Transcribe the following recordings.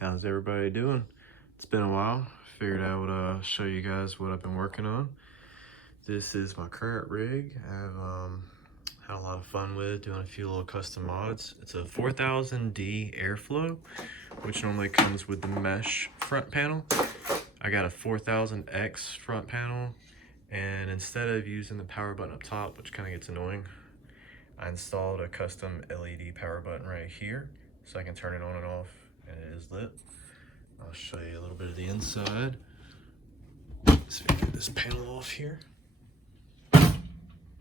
How's everybody doing? It's been a while. Figured I would show you guys what I've been working on. This is my current rig. I've had a lot of fun with doing a few little custom mods. It's a 4000D airflow, which normally comes with the mesh front panel. I got a 4000X front panel, and instead of using the power button up top, which kind of gets annoying, I installed a custom LED power button right here, so I can turn it on and off, and it is lit. I'll show you a little bit of the inside. So we get this panel off here.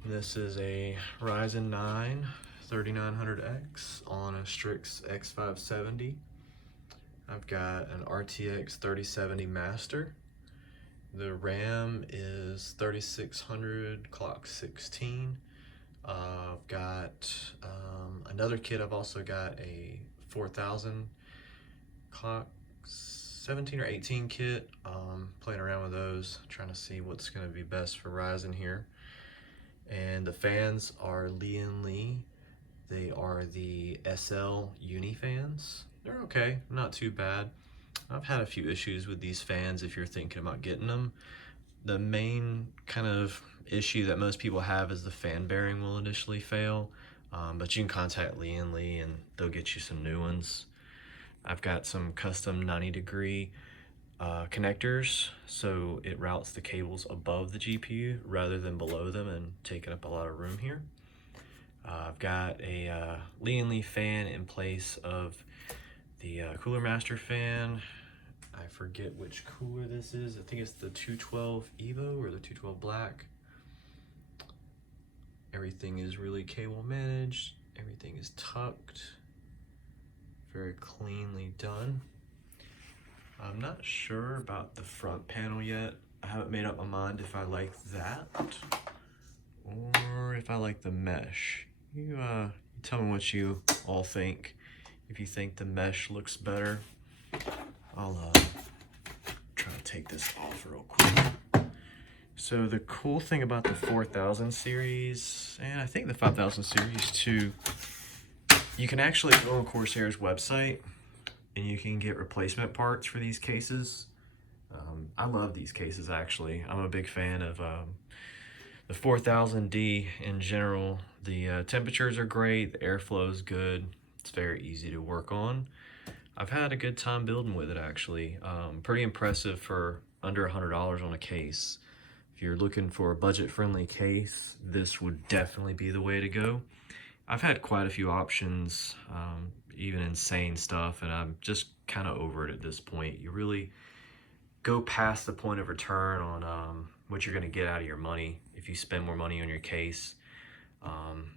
This is a Ryzen 9 3900X on a Strix X570. I've got an RTX 3070 Master. The RAM is 3600, clock 16. I've got another kit. I've also got a 4000 clock 17 or 18 kit. Playing around with those, trying to see what's going to be best for Ryzen here. And the fans are Lian Li. They are the SL Uni fans. They're okay, not too bad. I've had a few issues with these fans if you're thinking about getting them. The main kind of issue that most people have is the fan bearing will initially fail, but you can contact Lian Li and they'll get you some new ones. I've got some custom 90-degree connectors, so it routes the cables above the GPU rather than below them and taking up a lot of room here. I've got a Lian Li fan in place of the Cooler Master fan. I forget which cooler this is. I think it's the 212 Evo or the 212 Black. Everything is really cable managed. Everything is tucked. Very cleanly done. I'm not sure about the front panel yet. I haven't made up my mind if I like that or if I like the mesh. You tell me what you all think. If you think the mesh looks better, I'll try to take this off real quick. So the cool thing about the 4000 series, and I think the 5000 series too, you can actually go on Corsair's website and you can get replacement parts for these cases. I love these cases actually. I'm a big fan of the 4000D in general. The temperatures are great, the airflow is good, it's very easy to work on. I've had a good time building with it actually. Pretty impressive for under $100 on a case. If you're looking for a budget-friendly case, this would definitely be the way to go. I've had quite a few options, even insane stuff, and I'm just kind of over it at this point. You really go past the point of return on what you're going to get out of your money if you spend more money on your case,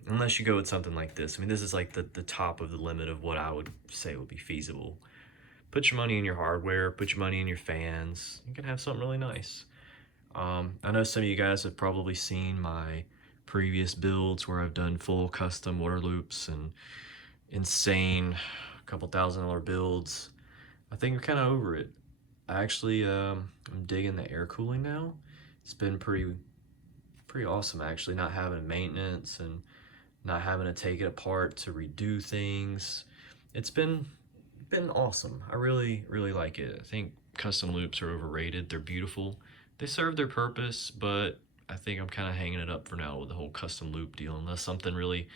unless you go with something like this. I mean, this is like the top of the limit of what I would say would be feasible. Put your money in your hardware, put your money in your fans, you can have something really nice. I know some of you guys have probably seen my previous builds where I've done full custom water loops and insane couple $1,000 builds. I think I'm kind of over it. I actually I'm digging the air cooling now. It's been pretty awesome actually, not having maintenance and not having to take it apart to redo things. It's been awesome. I really like it. I think custom loops are overrated. They're beautiful. They serve their purpose, but I think I'm kind of hanging it up for now with the whole custom loop deal, unless something really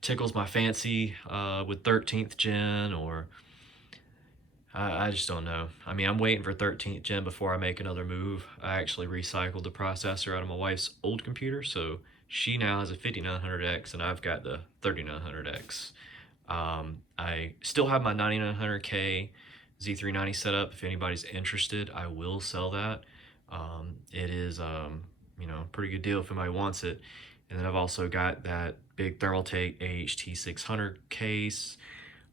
tickles my fancy with 13th gen, or I just don't know. I mean, I'm waiting for 13th gen before I make another move. I actually recycled the processor out of my wife's old computer, so she now has a 5900X and I've got the 3900X. I still have my 9900K Z390 setup. If anybody's interested, I will sell that. It is you know, pretty good deal if anybody wants it. And then I've also got that big Thermaltake AHT 600 case.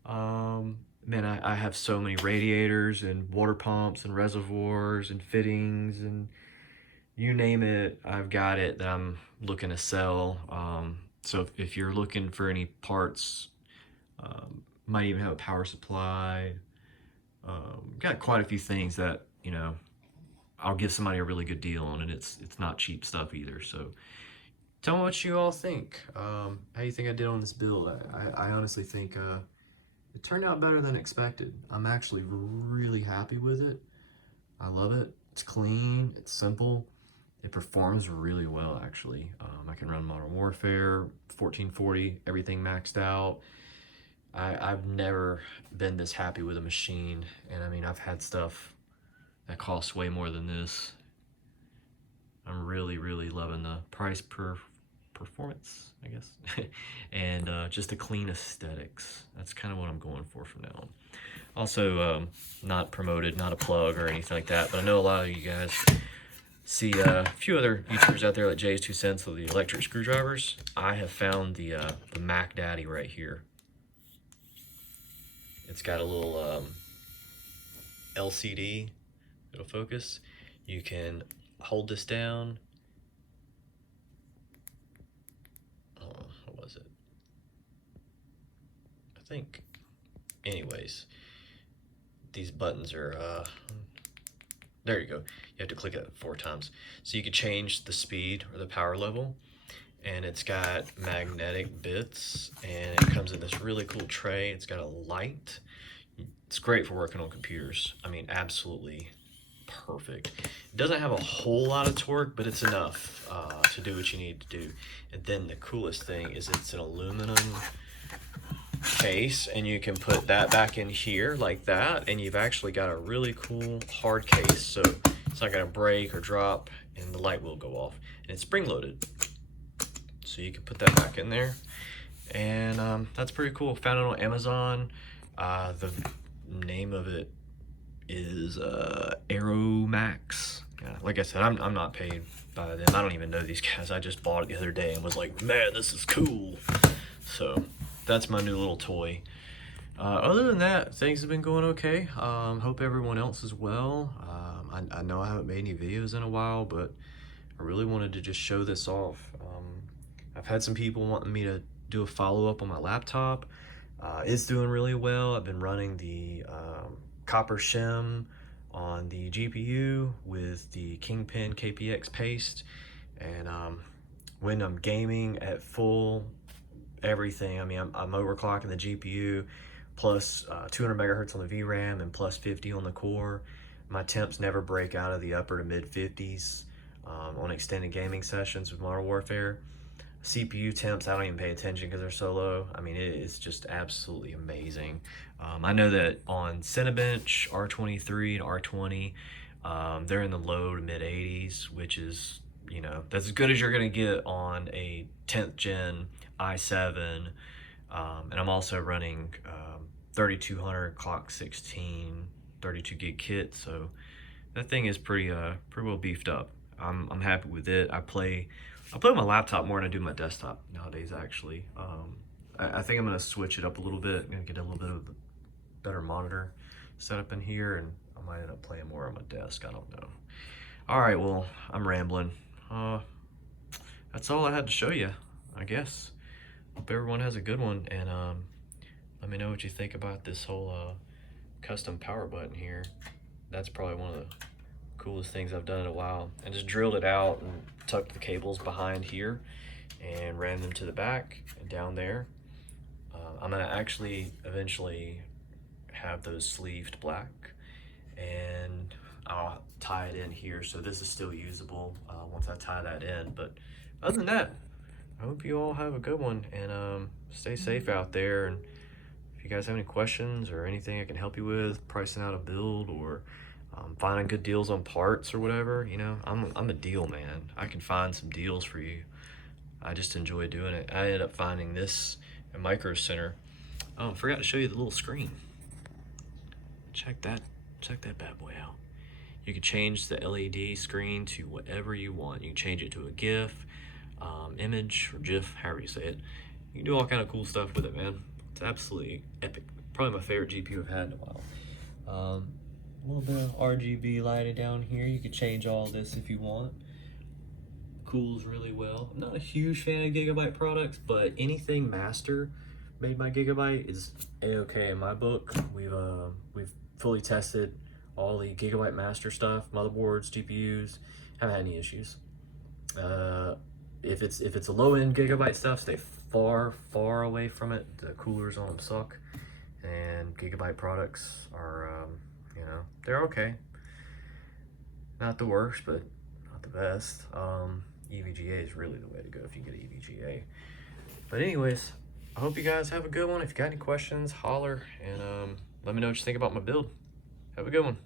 Man, I have so many radiators and water pumps and reservoirs and fittings and you name it, I've got it that I'm looking to sell. So if you're looking for any parts, might even have a power supply. Got quite a few things that, you know, I'll give somebody a really good deal on, and it's not cheap stuff either. So tell me what you all think. How you think I did on this build? I honestly think it turned out better than expected. I'm actually really happy with it. I love it. It's clean, it's simple. It performs really well, actually. I can run Modern Warfare, 1440, everything maxed out. I've never been this happy with a machine. And I mean, I've had stuff that costs way more than this. I'm really, really loving the price per performance, I guess. And just the clean aesthetics. That's kind of what I'm going for from now on. Also, not promoted, not a plug or anything like that, but I know a lot of you guys see a few other YouTubers out there like Jay's 2 Cents with the electric screwdrivers. I have found the Mac Daddy right here. It's got a little LCD. It'll focus. You can hold this down. What was it? I think. Anyways, these buttons are. There you go. You have to click it 4 times. So you can change the speed or the power level. And it's got magnetic bits. And it comes in this really cool tray. It's got a light. It's great for working on computers. I mean, absolutely perfect. It doesn't have a whole lot of torque, but it's enough to do what you need to do. And then the coolest thing is it's an aluminum case, and you can put that back in here like that, and you've actually got a really cool hard case, so it's not going to break or drop, and the light will go off. And it's spring loaded, so you can put that back in there. And that's pretty cool. Found it on Amazon. The name of it is Aeromax. Yeah, like I said, I'm not paid by them. I don't even know these guys. I just bought it the other day and was like, man, this is cool. So that's my new little toy. Other than that, things have been going okay. Hope everyone else is well. I know I haven't made any videos in a while, but I really wanted to just show this off. I've had some people wanting me to do a follow-up on my laptop. It's doing really well. I've been running the copper shim on the GPU with the Kingpin KPX paste, and when I'm gaming at full everything, I mean, I'm overclocking the GPU plus 200 megahertz on the VRAM and plus 50 on the core. My temps never break out of the upper to mid 50s on extended gaming sessions with Modern Warfare. CPU temps, I don't even pay attention because they're so low. I mean, it is just absolutely amazing. I know that on Cinebench, R23 and R20, they're in the low to mid 80s, which is, you know, that's as good as you're gonna get on a 10th gen i7. And I'm also running 3200 clock 16, 32 gig kit, so that thing is pretty well beefed up. I'm happy with it. I play on my laptop more than I do my desktop nowadays, actually. I think I'm gonna switch it up a little bit. I'm gonna get a little bit of a better monitor set up in here, and I might end up playing more on my desk, I don't know. All right, well, I'm rambling. That's all I had to show you, I guess. Hope everyone has a good one, and let me know what you think about this whole custom power button here. That's probably one of the coolest things I've done in a while. I just drilled it out and tucked the cables behind here and ran them to the back and down there. I'm gonna actually eventually have those sleeved black, and I'll tie it in here, so this is still usable once I tie that in. But other than that, I hope you all have a good one, and stay safe out there. And if you guys have any questions or anything I can help you with, pricing out a build or finding good deals on parts or whatever, you know, I'm a deal man. I can find some deals for you. I just enjoy doing it. I ended up finding this at Micro Center. Oh, I forgot to show you the little screen. Check that bad boy out. You can change the LED screen to whatever you want. You can change it to a GIF, image, or GIF, however you say it. You can do all kind of cool stuff with it, man. It's absolutely epic. Probably my favorite GPU I've had in a while. A little bit of RGB lighting down here. You can change all this if you want. Cools really well. I'm not a huge fan of Gigabyte products, but anything master made by Gigabyte is a-okay in my book. We've fully tested all the Gigabyte master stuff, motherboards, GPUs. Haven't had any issues. If it's a low-end Gigabyte stuff, stay far away from it. The coolers on them suck. and Gigabyte products are, you know, they're okay. Not the worst, but not the best. EVGA is really the way to go if you get EVGA. But anyways, I hope you guys have a good one. If you got any questions, holler, and let me know what you think about my build. Have a good one.